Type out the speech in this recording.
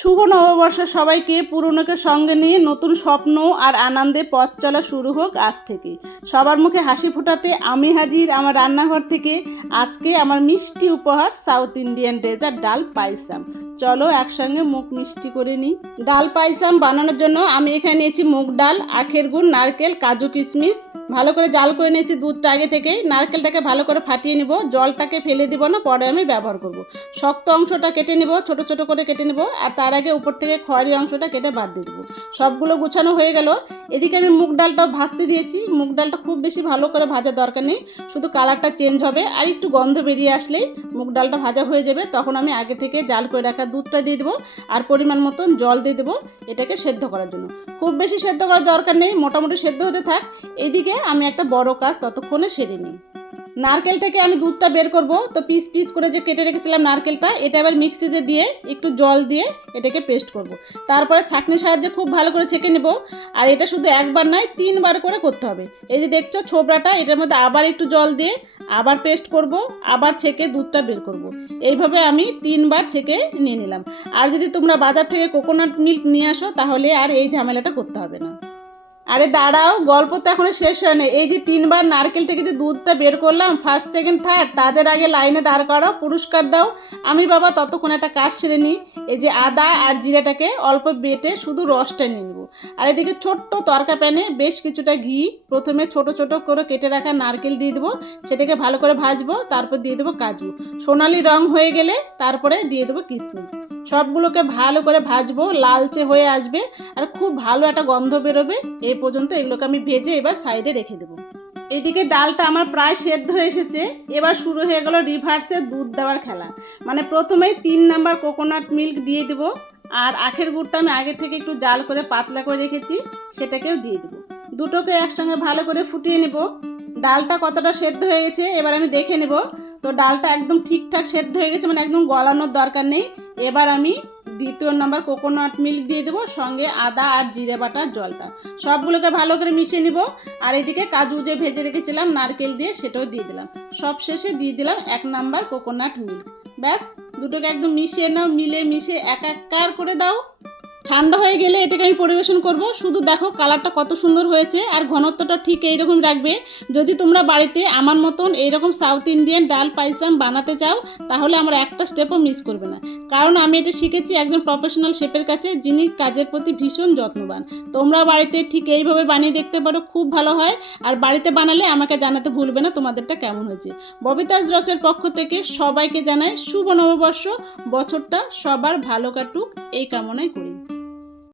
শুভ নববর্ষ সবাইকে। পুরনোকে সঙ্গে নিয়ে নতুন স্বপ্ন আর আনন্দে পথ চলা শুরু হোক আজ থেকে। সবার মুখে হাসি ফোটাতে আমি হাজির আমার রান্নাঘর থেকে আজকে আমার মিষ্টি উপহার সাউথ ইন্ডিয়ান ডেজার্ট ডাল পাইসাম। চলো একসঙ্গে মুখ মিষ্টি করে নিই। ডাল পাইসাম বানানোর জন্য আমি এখানে নিয়েছি মুগ ডাল, আখের গুড়, নারকেল, কাজু কিশমিশ ভালো করে জাল করে নিয়েছি দুধটা আগে থেকেই। নারকেলটাকে ভালো করে ফাটিয়ে নিব। জলটাকে ফেলে দিব না, পরে আমি ব্যবহার করব। শক্ত অংশটা কেটে নিব, ছোট ছোট করে কেটে নিব আর তার আগে উপর থেকে খয়েরি অংশটা কেটে বাদ দিয়ে দেবো। সবগুলো গুছানো হয়ে গেল। এদিকে আমি মুগ ডালটাও ভাজতে দিয়েছি। মুগ ডালটা খুব বেশি ভালো করে ভাজার দরকার নেই। শুধু কালারটা চেঞ্জ হবে আর একটু গন্ধ বেরিয়ে আসলেই মুগ ডালটা ভাজা হয়ে যাবে। তখন আমি আগে থেকে জাল করে রাখা দুধটা দিয়ে দেবো আর পরিমাণ মতন জল দিয়ে দেবো এটাকে সেদ্ধ করার জন্য। খুব বেশি সেদ্ধ করার দরকার নেই, মোটামুটি সেদ্ধ হতে থাক। এদিকে আমি একটা বড় কাজ ততক্ষণে সেরে নিই। নারকেল থেকে আমি দুধটা বের করব, তো পিস পিস করে যে কেটে রেখেছিলাম নারকেলটা, এটা এবার মিক্সিতে দিয়ে একটু জল দিয়ে এটাকে পেস্ট করব। তারপরে ছাঁকনির সাহায্যে খুব ভালো করে ছেঁকে নেব। আর এটা শুধু একবার নয়, তিনবার করে করতে হবে। এই যে দেখছ ছোবড়াটা, এটার মধ্যে আবার একটু জল দিয়ে আবার পেস্ট করব, আবার ছেঁকে দুধটা বের করব। এইভাবে আমি তিনবার ছেঁকে নিয়ে নিলাম আর যদি তোমরা বাজার থেকে কোকোনাট মিল্ক নিয়ে আসো, তাহলে আর এই ঝামেলাটা করতে হবে না আরে দাঁড়াও, গল্প তো এখনও শেষ হয়নি। এই যে তিনবার নারকেল থেকে যে দুধটা বের করলাম ফার্স্ট সেকেন্ড থার্ড তাদের আগে লাইনে দাঁড় করাও, পুরস্কার দাও। আমি বাবা ততক্ষণ একটা কাজ সেরে নিই, এই যে আদা আর জিরাটাকে অল্প বেটে শুধু রসটা নিয়ে নেব। আর এদিকে ছোট্ট তরকা প্যানে বেশ কিছুটা ঘি, প্রথমে ছোট ছোট করে কেটে রাখা নারকেল দিয়ে দেবো, সেটাকে ভালো করে ভাজবো, তারপর দিয়ে দেবো কাজু। সোনালি রং হয়ে গেলে তারপরে দিয়ে দেবো কিশমিশ সবগুলোকে ভালো করে ভাজবো, লালচে হয়ে আসবে আর খুব ভালো একটা গন্ধ বেরোবে। এই পর্যন্ত এগুলোকে আমি ভেজে এবার সাইডে রেখে দেবো। এদিকে ডালটা আমার প্রায় সেদ্ধ হয়ে এসেছে। এবার শুরু হয়ে গেল রিভার্সে দুধ দেওয়ার খেলা। মানে প্রথমেই তিন নাম্বার কোকোনাট মিল্ক দিয়ে দেবো আর আখের গুড়টা আমি আগে থেকে একটু জাল করে পাতলা করে রেখেছি, সেটাকেও দিয়ে দেবো। দুটোকে একসঙ্গে ভালো করে ফুটিয়ে নেব। ডালটা কতটা সেদ্ধ হয়ে গেছে এবার আমি দেখে নেব তো ডালটা একদম ঠিকঠাক সেদ্ধ হয়ে গেছে মানে একদম গলানোর দরকার নেই। এবার আমি দ্বিতীয় নম্বর কোকোনাট মিল্ক দিয়ে দেবো, সঙ্গে আদা আর জিরে বাটার জলটা। সবগুলোকে ভালো করে মিশিয়ে নিব। আর এদিকে কাজু যে ভেজে রেখেছিলাম, নারকেল দিয়ে সেটাও দিয়ে দিলাম। সব শেষে দিয়ে দিলাম এক নাম্বার কোকোনাট মিল্ক ব্যাস, দুটোকে একদম মিশিয়ে নাও মিলে মিশিয়ে এক একার করে দাও। ঠান্ডা হয়ে গেলে এটাকে আমি পরিবেশন করব। শুধু দেখো কালারটা কত সুন্দর হয়েছে আর ঘনত্বটা ঠিক এইরকম রাখবে। যদি তোমরা বাড়িতে আমার মতন এইরকম সাউথ ইন্ডিয়ান ডাল পাইসাম বানাতে চাও, তাহলে আমার একটা স্টেপও মিস করবে না। কারণ আমি এটা শিখেছি একজন প্রফেশনাল শেফের কাছে, যিনি কাজের প্রতি ভীষণ যত্নবান। তোমরা বাড়িতে ঠিক এইভাবে বানিয়ে দেখতে পারো, খুব ভালো হয়। আর বাড়িতে বানালে আমাকে জানাতে ভুলবে না তোমাদেরটা কেমন হয়েছে। ববিতাজ রসের পক্ষ থেকে সবাইকে জানাই শুভ নববর্ষ। বছরটা সবার ভালো কাটুক, এই কামনাই করি।